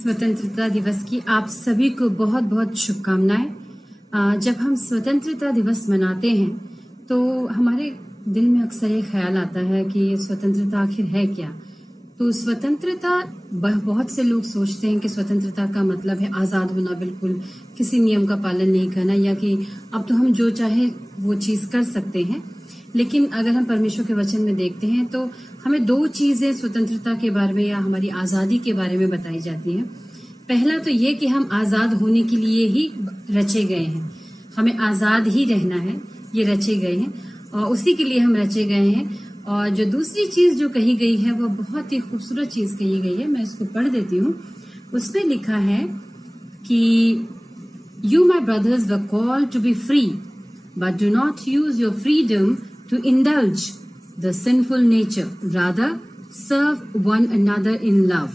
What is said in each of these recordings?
स्वतंत्रता दिवस की आप सभी को बहुत बहुत शुभकामनाएं। जब हम स्वतंत्रता दिवस मनाते हैं तो हमारे दिल में अक्सर ये ख्याल आता है कि स्वतंत्रता आखिर है क्या। तो स्वतंत्रता बहुत से लोग सोचते हैं कि स्वतंत्रता का मतलब है आजाद होना, बिल्कुल किसी नियम का पालन नहीं करना, या कि अब तो हम जो चाहे वो चीज कर सकते हैं। लेकिन अगर हम परमेश्वर के वचन में देखते हैं तो हमें दो चीजें स्वतंत्रता के बारे में या हमारी आजादी के बारे में बताई जाती हैं। पहला तो ये कि हम आजाद होने के लिए ही रचे गए हैं, हमें आजाद ही रहना है, ये रचे गए हैं और उसी के लिए हम रचे गए हैं। और जो दूसरी चीज जो कही गई है वो बहुत ही खूबसूरत चीज कही गई है, मैं इसको पढ़ देती हूँ। उसमें लिखा है कि you my brothers were called to be free but do not use your freedom to indulge the sinful nature, rather serve one another in love।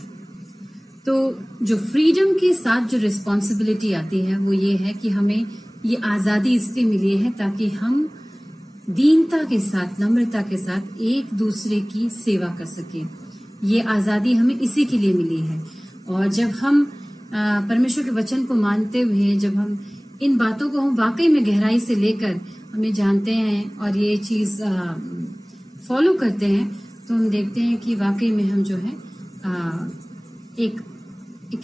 तो जो फ्रीडम के साथ जो रिस्पॉन्सिबिलिटी आती है वो ये है कि हमें ये आजादी इसलिए मिली है ताकि हम दीनता के साथ, नम्रता के साथ एक दूसरे की सेवा कर सके। ये आजादी हमें इसी के लिए मिली है। और जब हम परमेश्वर के वचन को मानते हुए, जब हम इन बातों को हम वाकई में गहराई से लेकर हमें जानते हैं और ये चीज फॉलो करते हैं, तो हम देखते हैं कि वाकई में हम जो है एक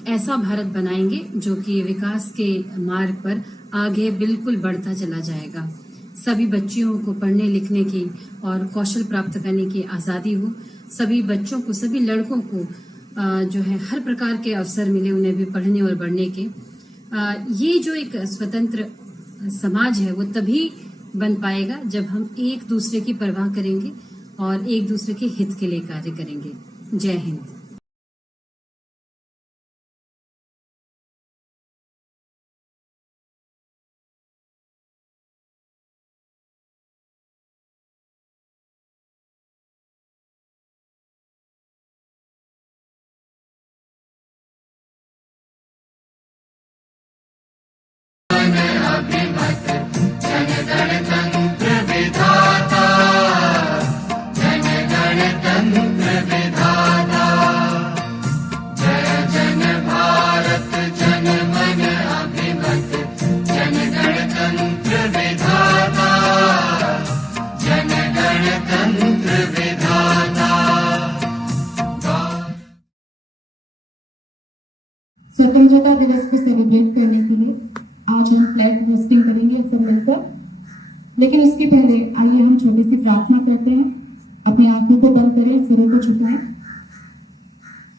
ऐसा भारत बनाएंगे जो कि विकास के मार्ग पर आगे बिल्कुल बढ़ता चला जाएगा। सभी बच्चियों को पढ़ने लिखने की और कौशल प्राप्त करने की आजादी हो, सभी बच्चों को, सभी लड़कों को जो है हर प्रकार के अवसर मिले उन्हें भी पढ़ने और बढ़ने के। ये जो एक स्वतंत्र समाज है वो तभी बन पाएगा जब हम एक दूसरे की परवाह करेंगे और एक दूसरे के हित के लिए कार्य करेंगे। जय हिंद। स्वतंत्रता दिवस को सेलिब्रेट करने के लिए आज हम फ्लैग होस्टिंग करेंगे सब मिलकर, लेकिन उसके पहले आइए हम छोटी सी प्रार्थना करते हैं। अपनी आंखों को बंद करें, सिरों को झुकाएं।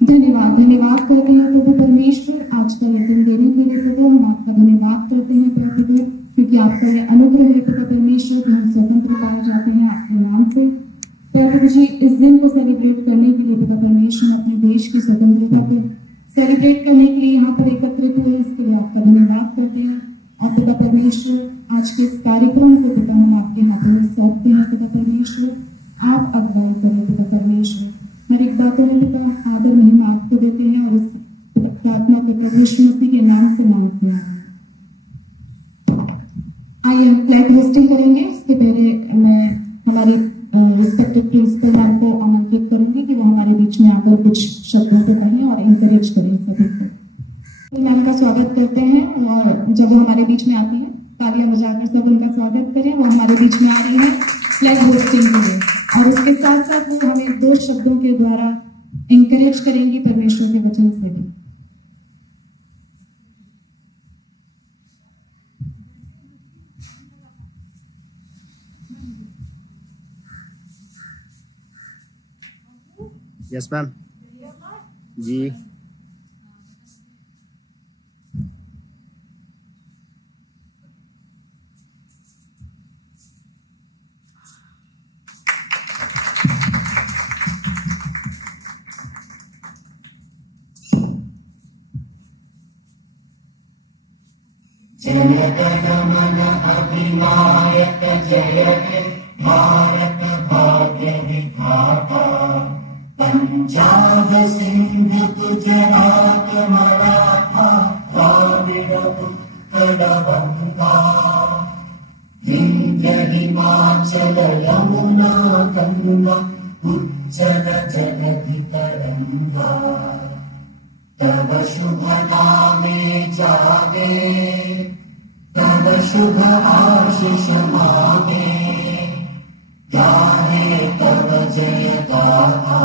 धन्यवाद करते हैं प्रभु परमेश्वर आज का ये दिन देने के लिए। प्रभु हम आपका धन्यवाद करते हैं प्रभु, क्योंकि आपका ये अनुग्रह है पिता परमेश्वर कि हम स्वतंत्र पाए जाते हैं आपके नाम से। प्रभु जी, इस दिन को सेलिब्रेट करने के लिए पिता परमेश्वर अपने देश की स्वतंत्रता को सेलिब्रेट करने के लिए यहाँ पर एकत्रित हुए, इसके लिए आपका धन्यवाद करते हैं। और पिता परमेश्वर आज के इस कार्यक्रम को पिता हम आपके हाथों में सौंपते हैं। पिता परमेश्वर आप अगुवाई करें पिता परमेश्वर, हर एक बातों में पिता आदर महिमा आपको देते हैं और इस प्रार्थना को प्रभु यीशु मसीह के नाम से मांगते हैं। आइए हम फ्लैग होस्टिंग करेंगे। इसके पहले मैं हमारी रिस्पेक्टेड प्रिंसिपल मैम को आमंत्रित करूंगी कि वो हमारे बीच में आकर कुछ शब्दों को कहें और इंकरेज करें सभी को। मैम का स्वागत करते हैं और जब वो हमारे बीच में आती है तालियां बजाकर सब उनका स्वागत करें। वो हमारे बीच में आ रही है फ्लैग होस्टिंग के लिए और उसके साथ साथ वो हमें 2 शब्दों के द्वारा इंकरेज करेंगी परमेश्वर के वचन से भी। यस मैम जी। जनगणमन अधिनायक जय हे भारत भाग्य विधाता। पंजाब सिंध गुजरात मराठा द्राविड़ उत्कल बंगा। विंध्य हिमाचल यमुना गंगा उज्जल जगति तरंगा। तब शुभ नामे जागे तब शुभ आशीष मांगे। गाहे तब जय गाथा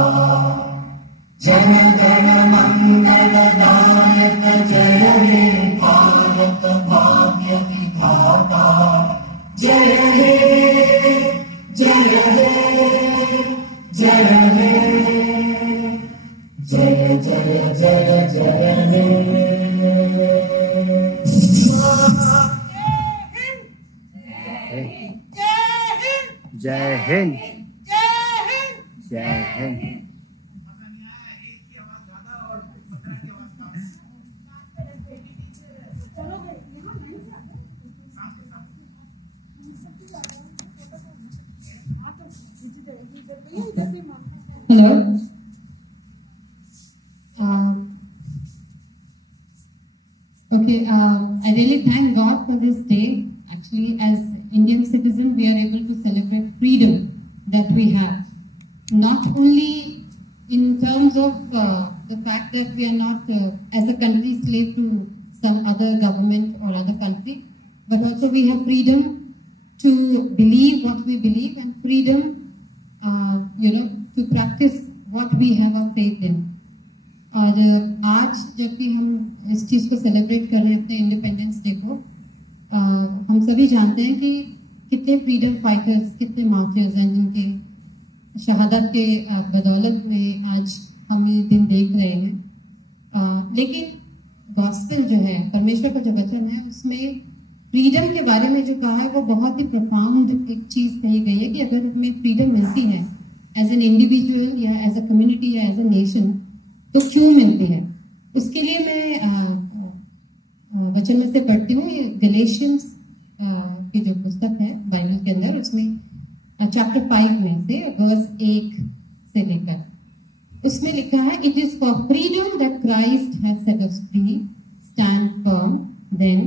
जन गण मंगल दायक जय हे भारत भाग्य विधाता। जय हे जय हे जय हे जय जय जय जय हे। जय हिंद जय Hind. Hello. Okay, I really thank God for this day. Actually, as Indian citizens, we are able to celebrate freedom that we have. Not only in terms of the fact that we are not, as a country, slave to some other government or other country, but also we have freedom to believe what we believe and freedom, to practice what we have our faith in. और आज जब भी हम इस चीज़ को celebrate कर रहे हैं अपने इंडिपेंडेंस डे को, हम सभी जानते हैं कि कितने फ्रीडम फाइटर्स, कितने मार्टियर्स हैं जिनके शहादत के बदौलत में आज हम ये दिन देख रहे हैं। लेकिन गॉस्पेल जो है, परमेश्वर का जो वचन है, उसमें फ्रीडम के बारे में जो कहा है वो बहुत ही प्रोफाउंड एक चीज़ कही गई है कि अगर हमें फ्रीडम मिलती है एज एन इंडिविजुअल या एज अ कम्युनिटी या एज अ नेशन, तो क्यों मिलती है? उसके लिए मैं वचन में से पढ़ती हूँ, ये गलेशियंस की जो पुस्तक है बाइबल के अंदर, उसमें चैप्टर 5 में से वर्स 1 से लेकर, उसमें लिखा है, it is for freedom that Christ has set us free, stand firm then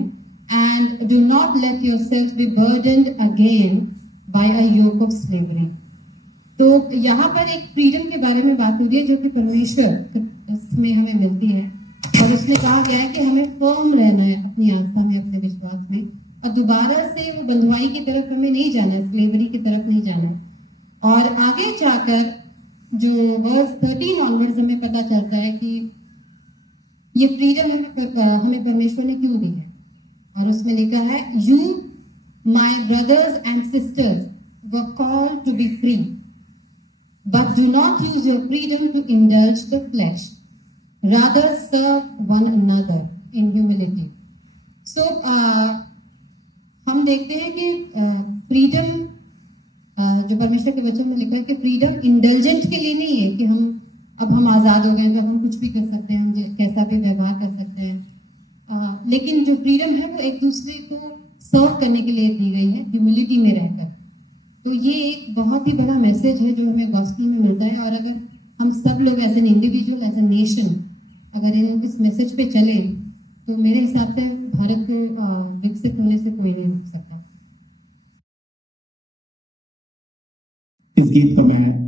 and do not let yourselves be burdened again by a yoke of slavery. तो यहाँ पर एक फ्रीडम के बारे में बात हो रही है जो कि परमेश्वर में हमें मिलती है, और उसमें कहा गया है कि हमें फर्म रहना है अपनी आस्था में, अपने विश्वास में, और दोबारा से वो बंधुआई की तरफ हमें नहीं जाना है, स्लेवरी की तरफ नहीं जाना है। और आगे जाकर जो वर्स 13 ऑनवर्ड्स हमें पता चलता है कि ये फ्रीडम हमें परमेश्वर ने क्यों दी है, और उसमें लिखा है, you my brothers and sisters were called to be free, but do not use your freedom to indulge the flesh, rather serve one another in humility. So हम देखते हैं कि फ्रीडम जो परमेश्वर के वचन में लिखा है कि फ्रीडम इंडल्जेंट के लिए नहीं है कि हम आजाद हो गए तो हम कुछ भी कर सकते हैं, हम कैसा भी व्यवहार कर सकते हैं, लेकिन जो फ्रीडम है वो एक दूसरे को सर्व करने के लिए दी गई है, ह्यूमिलिटी में रहकर। तो ये एक बहुत ही बड़ा मैसेज है जो हमें गॉस्पेल में मिलता है, और अगर हम सब लोग as an individual, as a nation, अगर इस मैसेज पे चले तो मेरे हिसाब से भारत को विकसित होने से कोई नहीं रोक सकता। इस गीत को मैं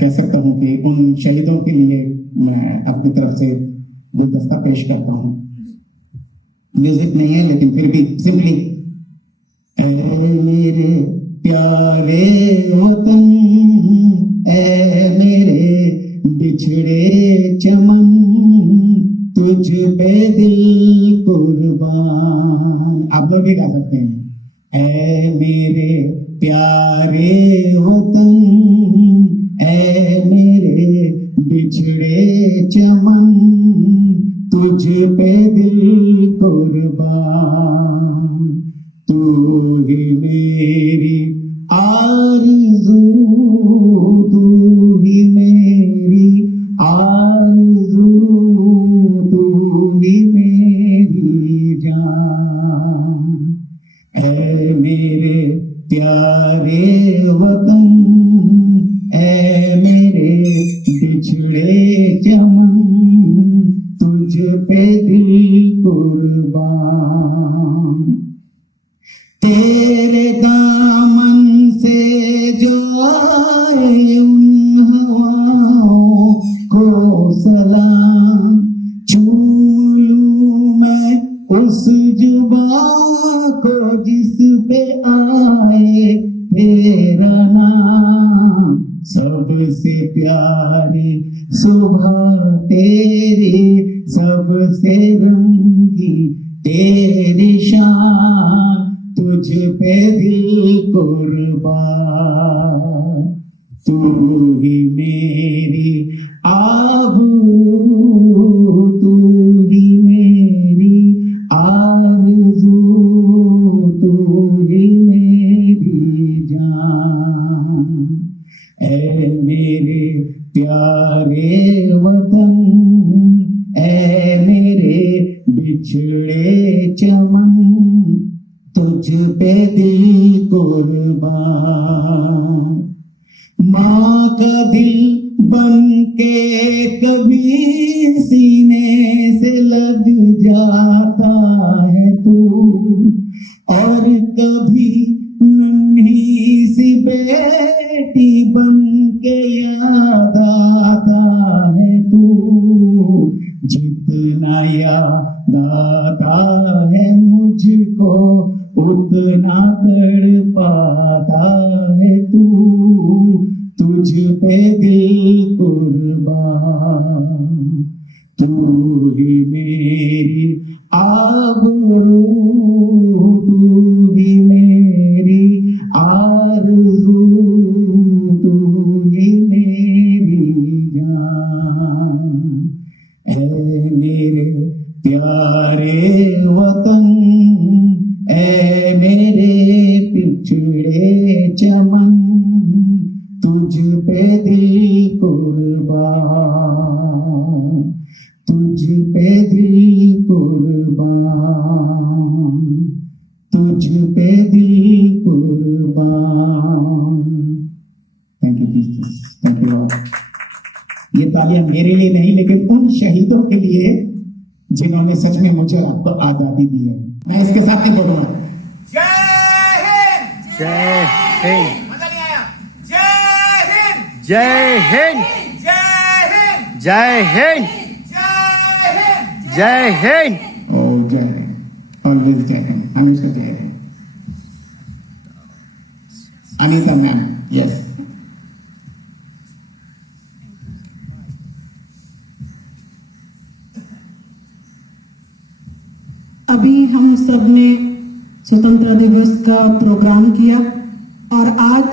कह सकता हूँ कि उन शहीदों के लिए मैं अपनी तरफ से गुलदस्ता पेश करता हूँ। म्यूजिक नहीं है लेकिन फिर भी सिंपली, ऐ मेरे प्यारे वतन, ऐ मेरे बिछड़े चमन, तुझ पे दिल कुर्बान। आप लोग भी गा सकते हैं। ऐ मेरे प्यारे वतन, ऐ मेरे बिछड़े चमन, तुझ पे दिल कुर्बान, तू ही मेरी आरज़ू, तू ही मेरी आरज़ू, तू ही मेरी जान। ऐ मेरे प्यारे वतन, ऐ मेरे बिछड़े चमन, तुझ पे दिल कुर्बान, तेरे दामन से जो आए उन हवाओं को सलाम, चूम लूं मैं उस जुबां को जिस पे आए तेरा नाम, सबसे प्यारी सुबह तेरी, सबसे रंगी तेरी शान, तुझ पे दिल कुर्बान, तू ही मेरी आबरू, तू ही मेरी आरज़ू, तू ही मेरी जान। ऐ मेरे प्यारे वतन, ऐ मेरे बिछड़े चमन, तुझ पे दिल कुर्बान। माँ का दिल बन के कभी सीने से लग जाता है तू, और कभी नन्ही सी बेटी बन के याद आता है तू, जितना याद आता है मुझको उतना तड़पाता है तू, तुझ पे दिल कुर्बान, तू ही मेरी आबरू, तू ही मेरी आरज़ू, तू ही मेरी जान। ऐ मेरे प्यारे वतन, ऐ मेरे पिछड़े चमन, तुझ पे कुर्बान, तुझ पे दिल कुर्बान, तुझ पे दिल कुर्बान। Thank you Jesus, thank you Lord. ये तालियां मेरे लिए नहीं लेकिन उन शहीदों के लिए जिन्होंने सच में मुझे आपको आजादी दी है। मैं इसके साथ नहीं बोलूंगा। जय हिंद। मजा नहीं आया। जय हिंद। जय हिंद। जय हिंद। जय हिंद। जय हिंद। जय हिंद। ओ जय हिंद, ऑलवेज जय हिंद, हमेशा जय हिंद। Anita ma'am, yes. अभी हम सब ने स्वतंत्रता दिवस का प्रोग्राम किया और आज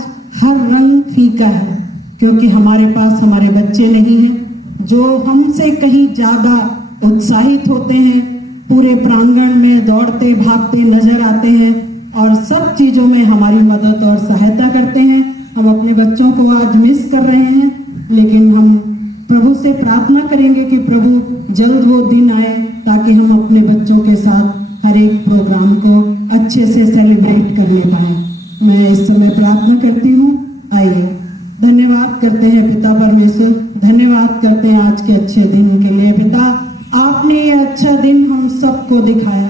हर रंग फीका है क्योंकि हमारे पास हमारे बच्चे नहीं हैं जो हमसे कहीं ज्यादा उत्साहित होते हैं, पूरे प्रांगण में दौड़ते भागते नजर आते हैं और सब चीजों में हमारी मदद और सहायता करते हैं। हम अपने बच्चों को आज मिस कर रहे हैं, लेकिन हम प्रभु से प्रार्थना करेंगे कि प्रभु जल्द वो दिन आए ताकि हम अपने बच्चों के साथ हर एक प्रोग्राम को अच्छे से सेलिब्रेट करने पाए। मैं इस समय प्रार्थना करती हूँ। आइए धन्यवाद करते हैं पिता परमेश्वर, धन्यवाद करते हैं आज के अच्छे दिन के लिए। पिता, आपने ये अच्छा दिन हम सबको दिखाया,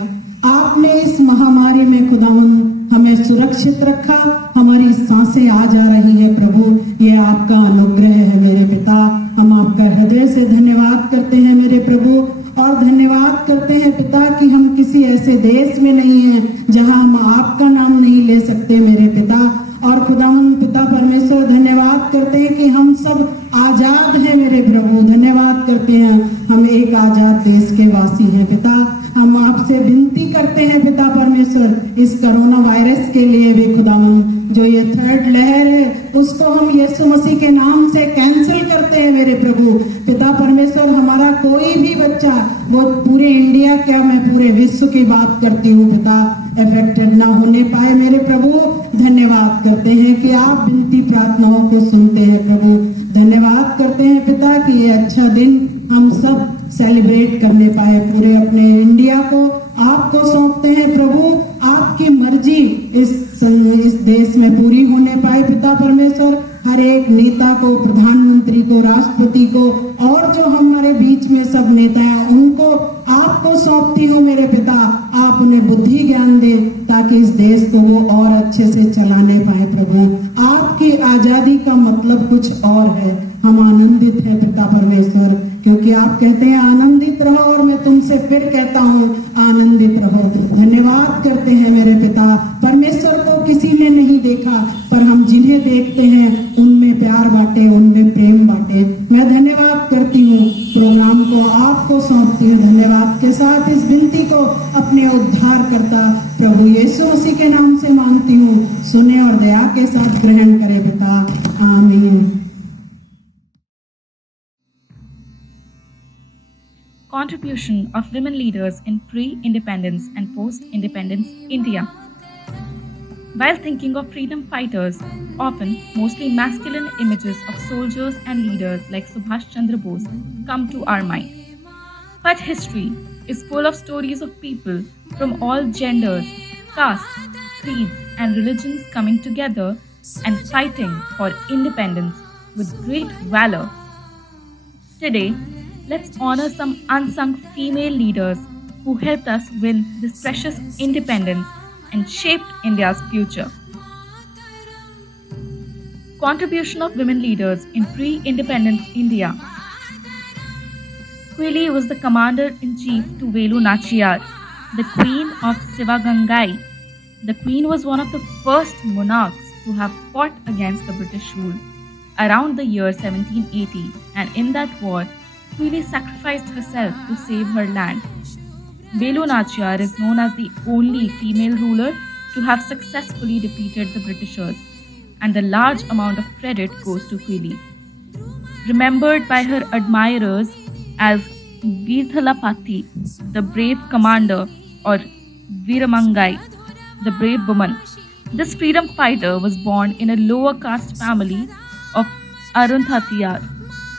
आपने इस महामारी में खुदावंद हमें सुरक्षित रखा, हमारी सांसें आ जा रही है प्रभु, ये आपका अनुग्रह है मेरे पिता। हम आपका हृदय से धन्यवाद करते हैं मेरे प्रभु और धन्यवाद करते हैं पिता कि हम किसी ऐसे देश में नहीं हैं जहां हम आपका नाम नहीं ले सकते मेरे पिता। और खुदावंद पिता परमेश्वर धन्यवाद करते हैं कि हम सब आजाद हैं मेरे प्रभु, धन्यवाद करते हैं हम एक आजाद देश के वासी हैं पिता। हम आपसे विनती करते हैं पिता परमेश्वर इस कोरोना वायरस के लिए भी खुदावंद, जो ये थर्ड लहर है उसको हम यीशु मसीह के नाम से कैंसिल करते हैं मेरे प्रभु। पिता परमेश्वर, हमारा कोई भी बच्चा, वो पूरे इंडिया क्या मैं पूरे विश्व की बात करती हूँ पिता, अफेक्टेड ना होने पाए मेरे प्रभु। धन्यवाद करते हैं कि आप विनती प्रार्थनाओं को सुनते हैं प्रभु। धन्यवाद करते हैं पिता कि ये अच्छा दिन हम सब सेलिब्रेट करने पाए, पूरे अपने इंडिया को आपको सौंपते हैं प्रभु। आपकी मर्जी इस देश में पूरी होने पाए पिता परमेश्वर। हर एक नेता को, प्रधानमंत्री को, राष्ट्रपति को और जो हमारे बीच में सब नेता हैं उनको आपको सौंपती हूँ मेरे पिता। आप उन्हें बुद्धि ज्ञान दे ताकि इस देश को वो और अच्छे से चलाने पाए प्रभु। आपकी आजादी का मतलब कुछ और है। हम आनंदित हैं पिता परमेश्वर क्योंकि आप कहते हैं आनंदित रहो और मैं तुमसे फिर कहता हूँ आनंदित रहो। धन्यवाद करते हैं मेरे पिता परमेश्वर को किसी ने नहीं देखा, पर हम जिन्हें देखते हैं उनमें प्यार बांटे, उनमें प्रेम बांटे। मैं धन्यवाद करती हूँ, प्रोग्राम को आपको सौंपती हूँ धन्यवाद के साथ। इस विनती को अपने उद्धार करता प्रभु यीशु मसीह के नाम से मांगती हूँ, सुने और दया के साथ ग्रहण करे पिता, आमीन। Contribution of women leaders in pre-independence and post-independence India. While thinking of freedom fighters, often mostly masculine images of soldiers and leaders like Subhash Chandra Bose come to our mind. But history is full of stories of people from all genders, castes, creeds, and religions coming together and fighting for independence with great valor. Today, let's honor some unsung female leaders who helped us win this precious independence and shaped India's future. Contribution of women leaders in pre-independence India. Quili was the commander-in-chief to Velu Nachiyar, the queen of Sivagangai. The queen was one of the first monarchs to have fought against the British rule around the year 1780, and in that war, Quili sacrificed herself to save her land. Velu Nachiyar is known as the only female ruler to have successfully defeated the Britishers, and the large amount of credit goes to Quili. Remembered by her admirers as Veerthalapati, the brave commander, or Veeramangai, the brave woman. This freedom fighter was born in a lower caste family of Arundhati Yar.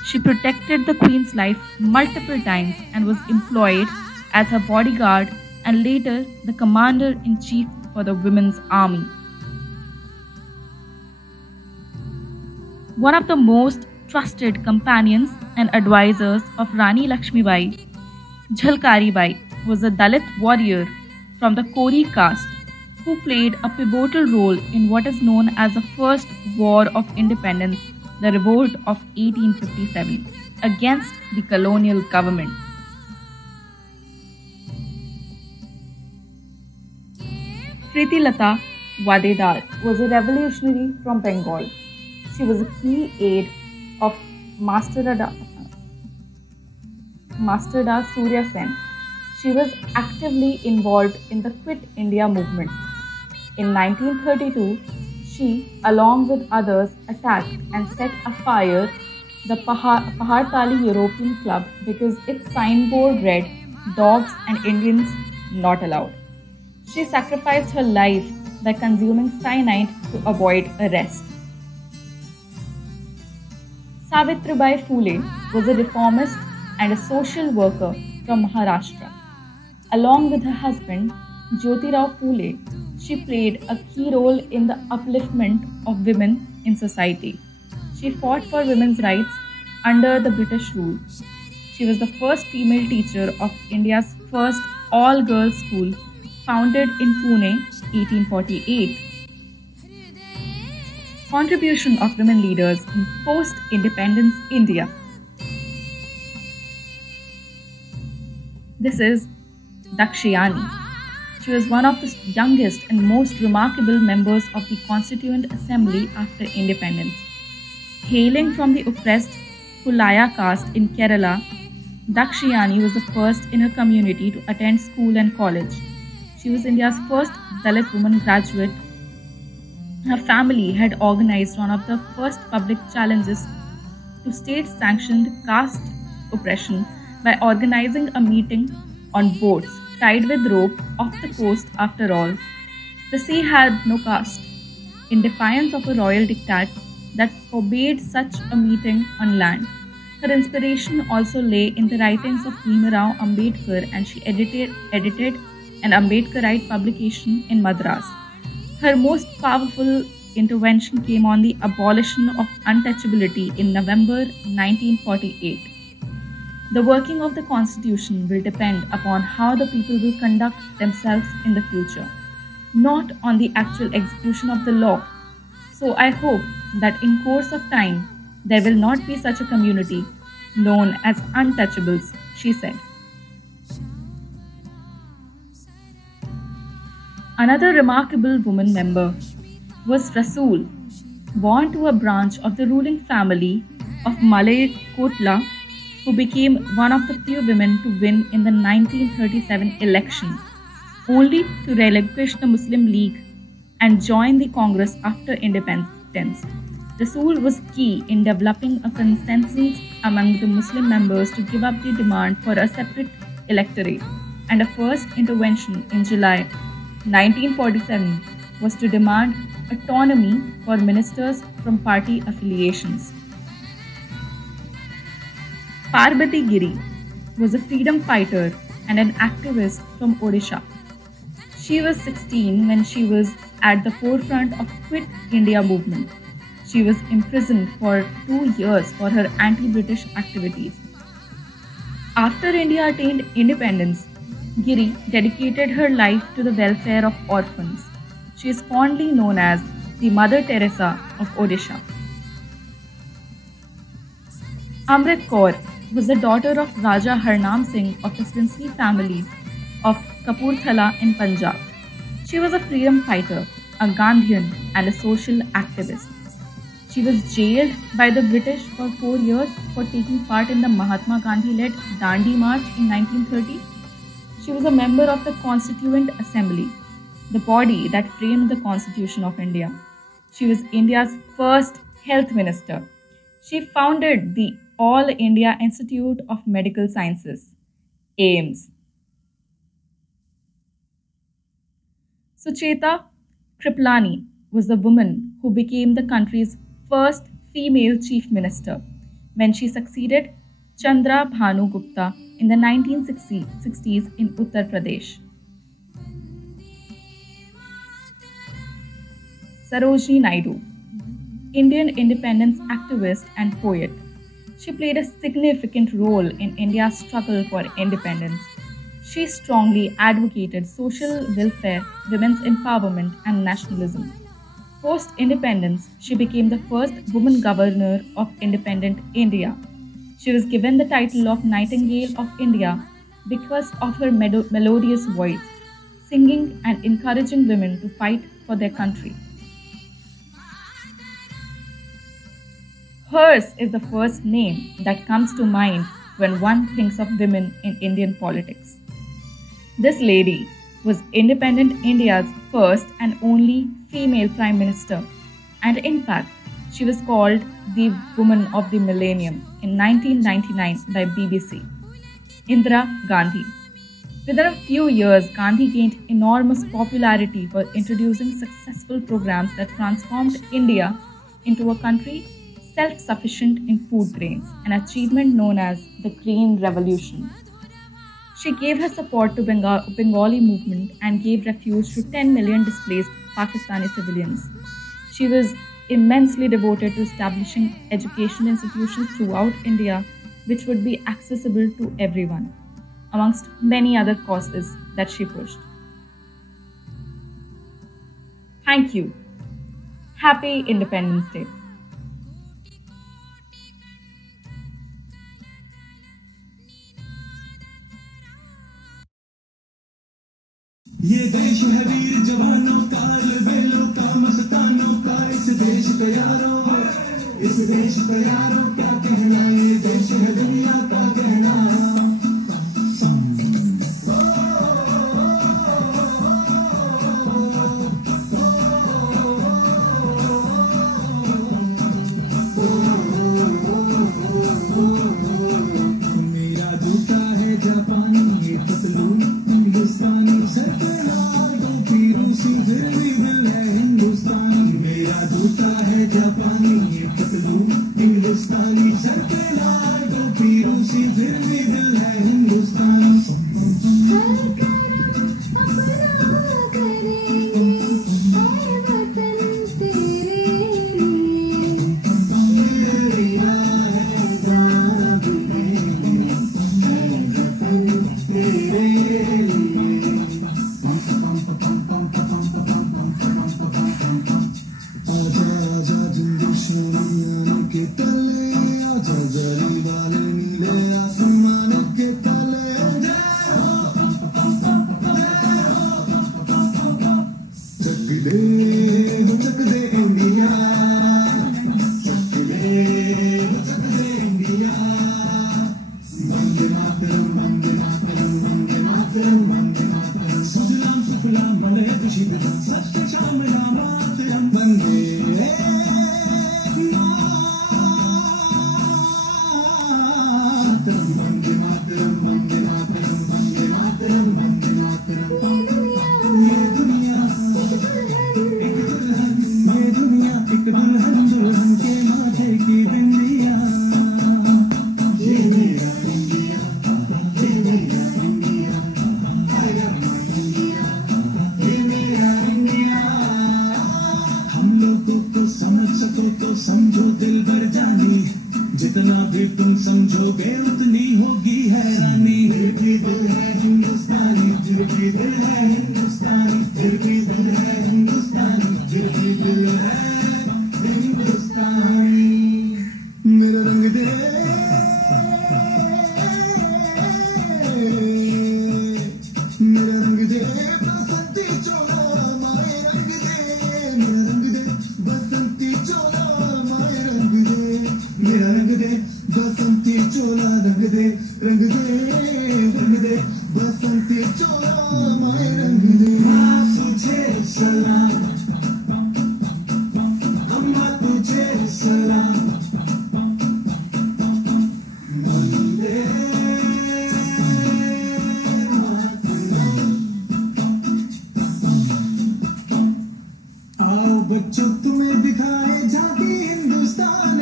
She protected the queen's life multiple times and was employed as her bodyguard and later the commander-in-chief for the women's army. One of the most trusted companions and advisors of Rani Lakshmibai, Jhalkari Bai, was a Dalit warrior from the Kori caste who played a pivotal role in what is known as the First War of Independence, the Revolt of 1857, against the colonial government. Pritilata Wadedar was a revolutionary from Bengal. She was a key aide of Master Da Surya Sen. She was actively involved in the Quit India movement. In 1932, she, along with others, attacked and set afire the Pahartali European Club because its signboard read, "Dogs and Indians not allowed." She sacrificed her life by consuming cyanide to avoid arrest. Savitribai Phule was a reformist and a social worker from Maharashtra. Along with her husband, Jyotirao Phule, she played a key role in the upliftment of women in society. She fought for women's rights under the British rule. She was the first female teacher of India's first all-girls school, founded in Pune, 1848. Contribution of women leaders in post-independence India. This is Dakshayani. She was one of the youngest and most remarkable members of the Constituent Assembly after independence. Hailing from the oppressed Pulaya caste in Kerala, Dakshayani was the first in her community to attend school and college. She was India's first Dalit woman graduate. Her family had organized one of the first public challenges to state-sanctioned caste oppression by organizing a meeting on boats tied with rope off the coast. After all, the sea had no caste. In defiance of a royal diktat that forbade such a meeting on land, her inspiration also lay in the writings of Bhimrao Ambedkar, and she edited an Ambedkarite publication in Madras. Her most powerful intervention came on the abolition of untouchability in November 1948. The working of the Constitution will depend upon how the people will conduct themselves in the future, not on the actual execution of the law. So I hope that in course of time, there will not be such a community known as untouchables, she said. Another remarkable woman member was Rasool, born to a branch of the ruling family of Malay Kotla, who became one of the few women to win in the 1937 election, only to relinquish the Muslim League and join the Congress after independence. Rasool was key in developing a consensus among the Muslim members to give up the demand for a separate electorate, and a first intervention in July 1947 was to demand autonomy for ministers from party affiliations. Parbati Giri was a freedom fighter and an activist from Odisha. She was 16 when she was at the forefront of Quit India movement. She was imprisoned for 2 years for her anti-British activities. After India attained independence, Giri dedicated her life to the welfare of orphans. She is fondly known as the Mother Teresa of Odisha. Amrit Kaur was the daughter of Raja Harnam Singh of the princely family of Kapurthala in Punjab. She was a freedom fighter, a Gandhian, and a social activist. She was jailed by the British for 4 years for taking part in the Mahatma Gandhi-led Dandi March in 1930. She was a member of the Constituent Assembly, the body that framed the Constitution of India. She was India's first health minister. She founded the All India Institute of Medical Sciences, AIIMS. Sucheta Kriplani was the woman who became the country's first female chief minister when she succeeded Chandra Bhanu Gupta in the 1960s in Uttar Pradesh. Sarojini Naidu, Indian independence activist and poet. She played a significant role in India's struggle for independence. She strongly advocated social welfare, women's empowerment, and nationalism. Post-independence, she became the first woman governor of independent India. She was given the title of Nightingale of India because of her melodious voice, singing and encouraging women to fight for their country. Hers is the first name that comes to mind when one thinks of women in Indian politics. This lady was independent India's first and only female prime minister, and in fact, she was called the Woman of the Millennium in 1999 by BBC. Indira Gandhi. Within a few years, Gandhi gained enormous popularity for introducing successful programs that transformed India into a country self-sufficient in food grains, an achievement known as the Green Revolution. She gave her support to Bengali movement and gave refuge to 10 million displaced Pakistani civilians. She was immensely devoted to establishing education institutions throughout India which would be accessible to everyone, amongst many other causes that she pushed. Thank you. Happy Independence Day. ये देश है वीर जवानों का, बेलों का, मस्तानों का, इस देश तैयारों, इस देश तैयारों क्या कहना, ये देश है दुनिया का कहना। मेरा जूता है जापानी, ये पतलून हिंदुस्तानी, सर पे लाल टोपी रूसी, फिर भी दिल है हिंदुस्तानी। मेरा जूता है जापानी, ये पतलून हिंदुस्तानी, सर पे लाल टोपी रूसी, फिर भी दिल है हिंदुस्तानी। जितना भी तुम समझोगे उतनी होगी हैरानी। फिर भी दिल है हिंदुस्तानी, फिर भी दिल है हिंदुस्तानी, फिर भी दिल है हिंदुस्तानी, फिर भी दिल है हिंदुस्तानी। मेरा रंग दे, मेरा रंग दे बसंती चोला, माए रंग दे, मेरा रंग दे बसंती चोला, माए रंग दे, मेरा रंग दे बसंती चोला, रंग दे, रंग दे, रंग दे बसंती चोला, माए रंग दे। माँ तुझे सलाम, अम्मा तुझे सलाम, वंदे मातरम। आओ बच्चों तुम्हें दिखाए झांकी हिंदुस्तान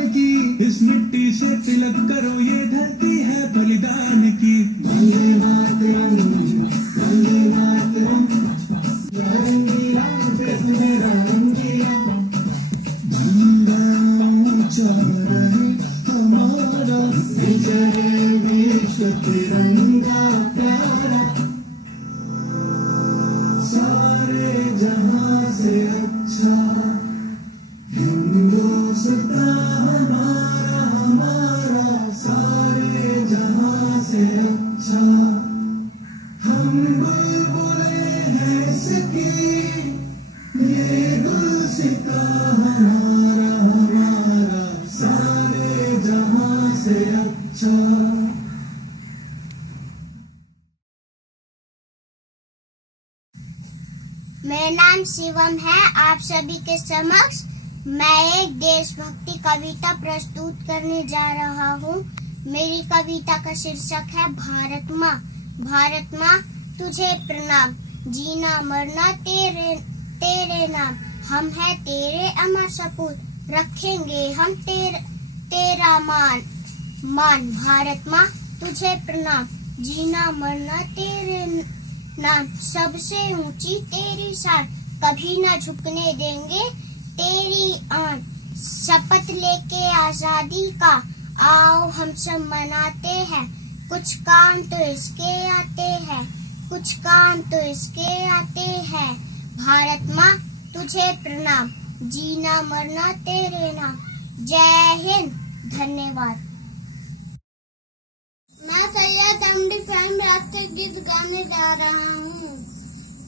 करो ये धरती है बलिदान की। वंदे मातरम, वंदे मातरम, रंगीला देश मेरा रंगीला, झंडा ऊंचा रहे हमारा, विजय विश्व तिरंगा प्यारा, सारे जहां से अच्छा हिंदुस्तान हमारा, हमारा सारे जहां से अच्छा। हम बुलबुले हैं इसकी, ये गुलसिता हमारा, हमारा सारे जहां से अच्छा। मेरा नाम शिवम है। आप सभी के समक्ष मैं एक देशभक्ति कविता प्रस्तुत करने जा रहा हूँ। मेरी कविता का शीर्षक है भारत माँ। भारत माँ तुझे प्रणाम, जीना मरना तेरे तेरे नाम। हम है तेरे अमर सपूत, रखेंगे हम तेरा मान। भारत माँ तुझे प्रणाम, जीना मरना तेरे नाम। सबसे ऊंची तेरी शान, कभी ना झुकने देंगे तेरी आन। शपथ लेके आजादी का आओ हम सब मनाते हैं, कुछ काम तो इसके आते हैं, कुछ काम तो इसके आते हैं। भारत माँ तुझे प्रणाम, जीना मरना तेरे नाम। जय हिंद, धन्यवाद। मैं सैयद एमडी फैम राष्ट्रीय गीत गाने जा रहा हूँ।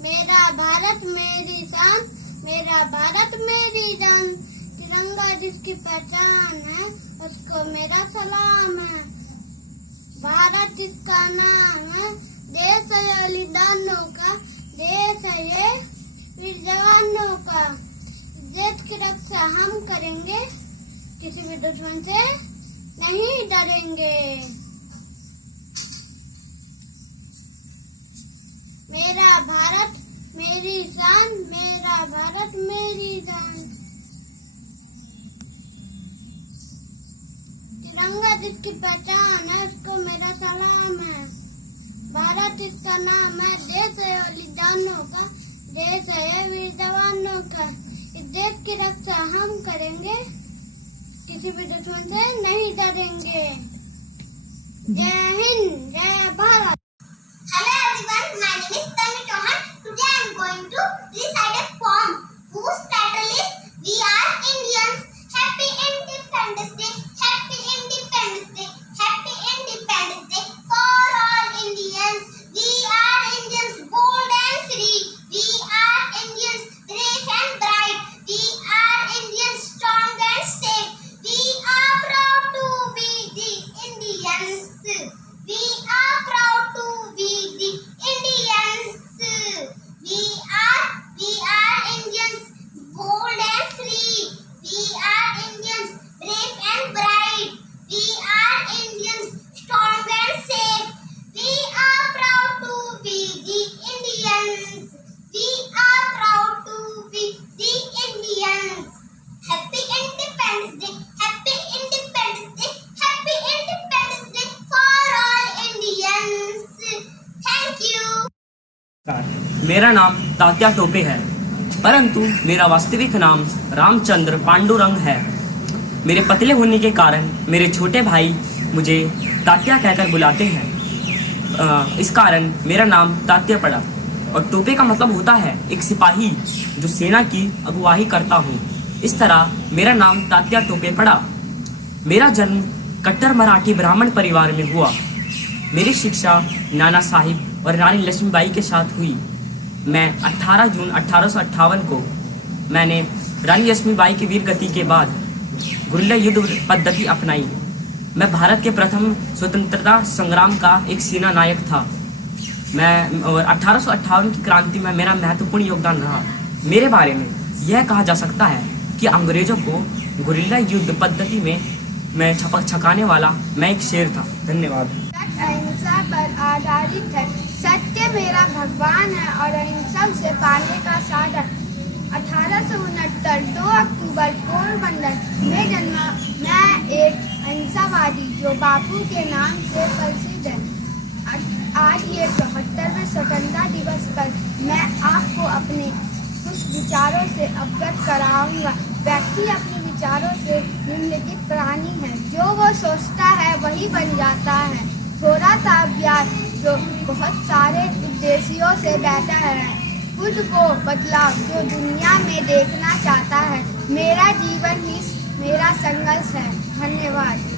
मेरा भारत मेरी शान, मेरा भारत मेरी जान, तिरंगा जिसकी पहचान है उसको मेरा सलाम है। भारत जिसका नाम है, देश है बलिदानों का, देश है ये वीर जवानों का। देश की रक्षा हम करेंगे, किसी भी दुश्मन से नहीं डरेंगे। मेरा भारत मेरी शान, मेरा भारत मेरी जान, तिरंगा जिसकी पहचान है उसको मेरा सलाम है। भारत इसका नाम है, देश है बलिदानों का, देश है वीर जवानों का। इस देश की रक्षा हम करेंगे, किसी भी दुश्मन से नहीं डरेंगे। जय हिंद, जय Bharat. Hello everyone, my name is Tanu Chauhan. Today I am going to recite a poem whose title is We Are Indians. Happy Independence Day, Happy Independence Day, Happy Independence Day for all Indians. We are Indians, bold and free. We are Indians, brave and bright. We are Indians, strong and safe. We are proud to be the Indians. We are proud to be the Indians. We are Indians, bold and free. We are Indians, brave and bright. We are Indians, strong and safe. We are proud to be the Indians. We are proud to be the Indians. Happy Independence Day, Happy Independence Day, Happy Independence Day for all Indians. Thank you. मेरा नाम तात्या टोपे है, परंतु मेरा वास्तविक नाम रामचंद्र पांडुरंग है। मेरे पतले होने के कारण मेरे छोटे भाई मुझे तात्या कहकर बुलाते हैं। इस कारण मेरा नाम तात्या पड़ा। और टोपे का मतलब होता है एक सिपाही जो सेना की अगुवाई करता हूँ। इस तरह मेरा नाम तात्या टोपे पड़ा। मेरा जन्म कट्टर मराठी ब्राह्मण परिवार में हुआ। मेरी शिक्षा नाना साहिब और रानी लक्ष्मीबाई के साथ हुई। मैं 18 जून 1858 को मैंने रानी लक्ष्मीबाई की वीर गति के बाद गुरिल्ला युद्ध पद्धति अपनाई। मैं भारत के प्रथम स्वतंत्रता संग्राम का एक सेना नायक था। मैं 1858 की क्रांति में मेरा महत्वपूर्ण योगदान रहा। मेरे बारे में यह कहा जा सकता है कि अंग्रेजों को गुरिल्ला युद्ध पद्धति में छकाने वाला मैं एक शेर था। धन्यवाद। अहिंसा पर आधारित है, सत्य मेरा भगवान है और अहिंसा से पाने का साधन। 1869 2 अक्टूबर पोरबंदर में जन्मा मैं एक अहिंसावादी जो बापू के नाम से प्रसिद्ध है। आज ये 74वें स्वतंत्रता दिवस पर मैं आपको अपने कुछ विचारों से अवगत कराऊंगा। व्यक्ति अपने विचारों से निम्नलिखित प्राणी है, जो वो सोचता है वही बन जाता है। थोड़ा सा अभ्यास जो बहुत सारे उद्देश्यों से बेहतर है। खुद को बदलाव जो दुनिया में देखना चाहता है। मेरा जीवन ही मेरा संघर्ष है। धन्यवाद।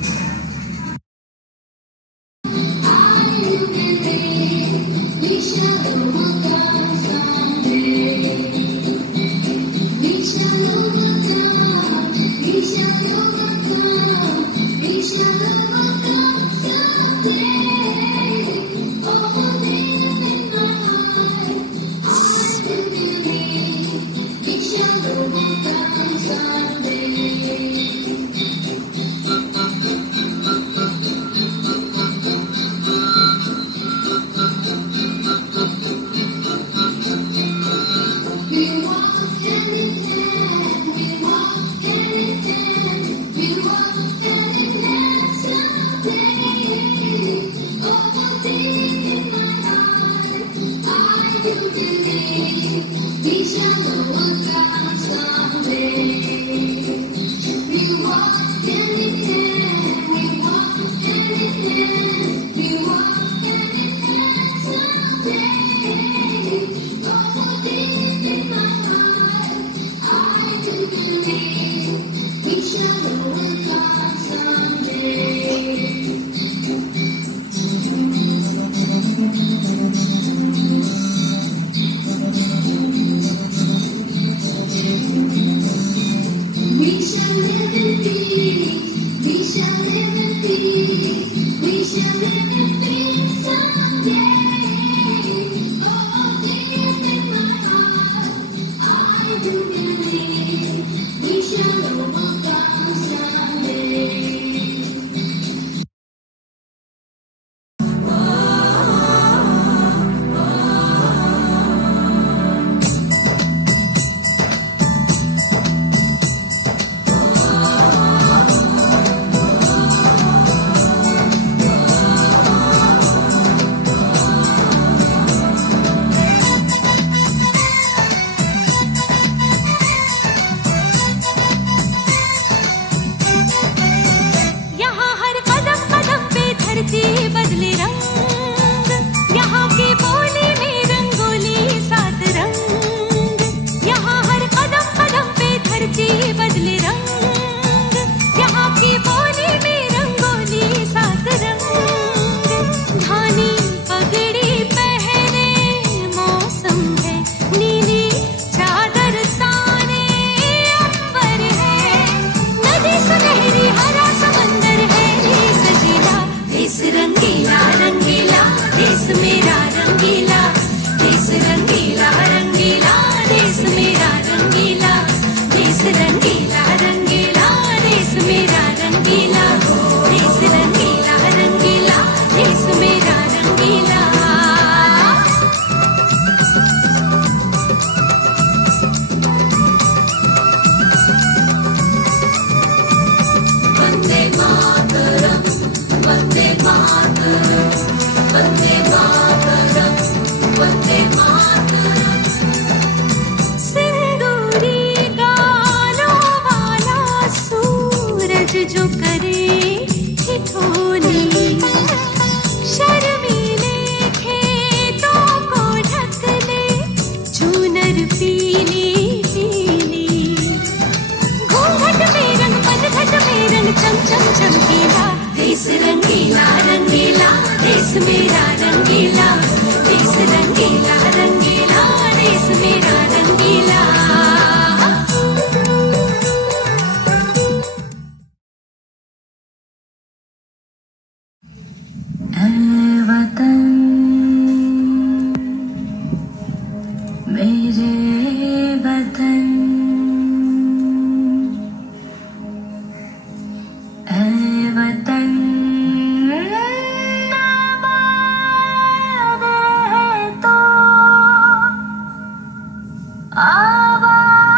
आवाज़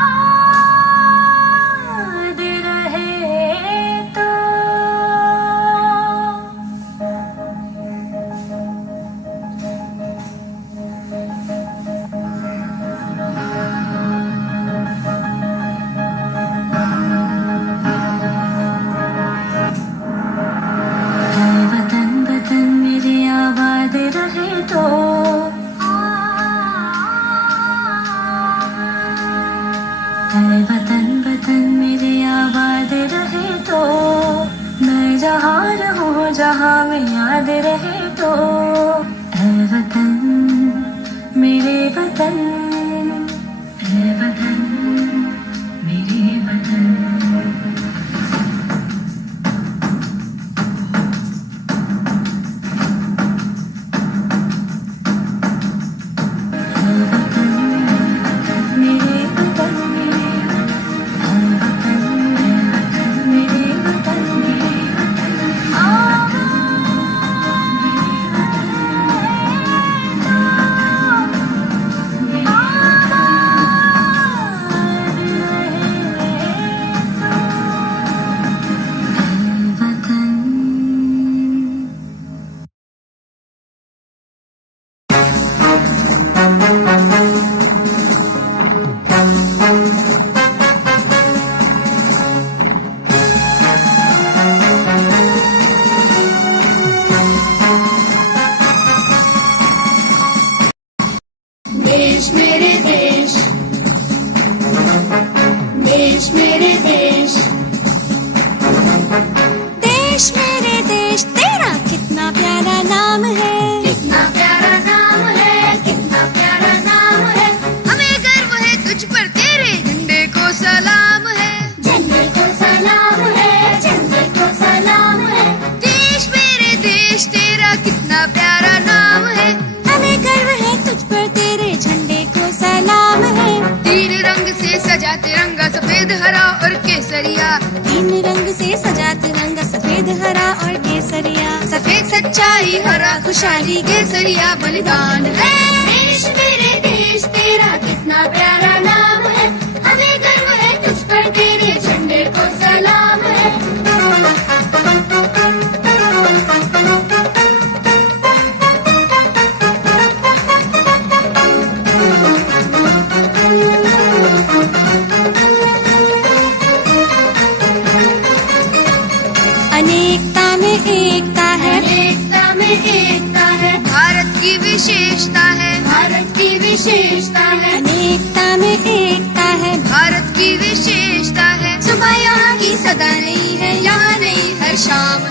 जहां में याद रहे तो ऐ वतन मेरे वतन, ऐ वतन मेरे वतन। देश मेरे देश, देश मेरे देश, देश मेरे देश, तेरा कितना प्यारा नाम है, कितना प्यारा नाम है, कितना प्यारा नाम है। हमें गर्व है तुझ पर, तेरे झंडे को सलाम है, झंडे को सलाम है, झंडे को सलाम है। देश मेरे देश, तेरा कितना प्यारा नाम है, हमें गर्व है तुझ पर, तेरे झंडे को सलाम है। तीन रंग से सजा तिरंगा, सफेद हरा और केसरिया, तीन रंग से सजा तिरंगा, सफेद हरा और केसरिया। सफेद सच्चाई, हरा खुशहाली, केसरिया बलिदान है। देश मेरे देश, तेरा कितना प्यारा नाम है, हमें गर्व है तुझ पर, तेरे झंडे को सलाम है। अनेकता में एकता है, एकता में एकता है, भारत की विशेषता है, भारत की विशेषता है। अनेकता में एकता है, भारत की विशेषता है। सुबह यहाँ की सदा नहीं है, यहाँ नहीं हर शाम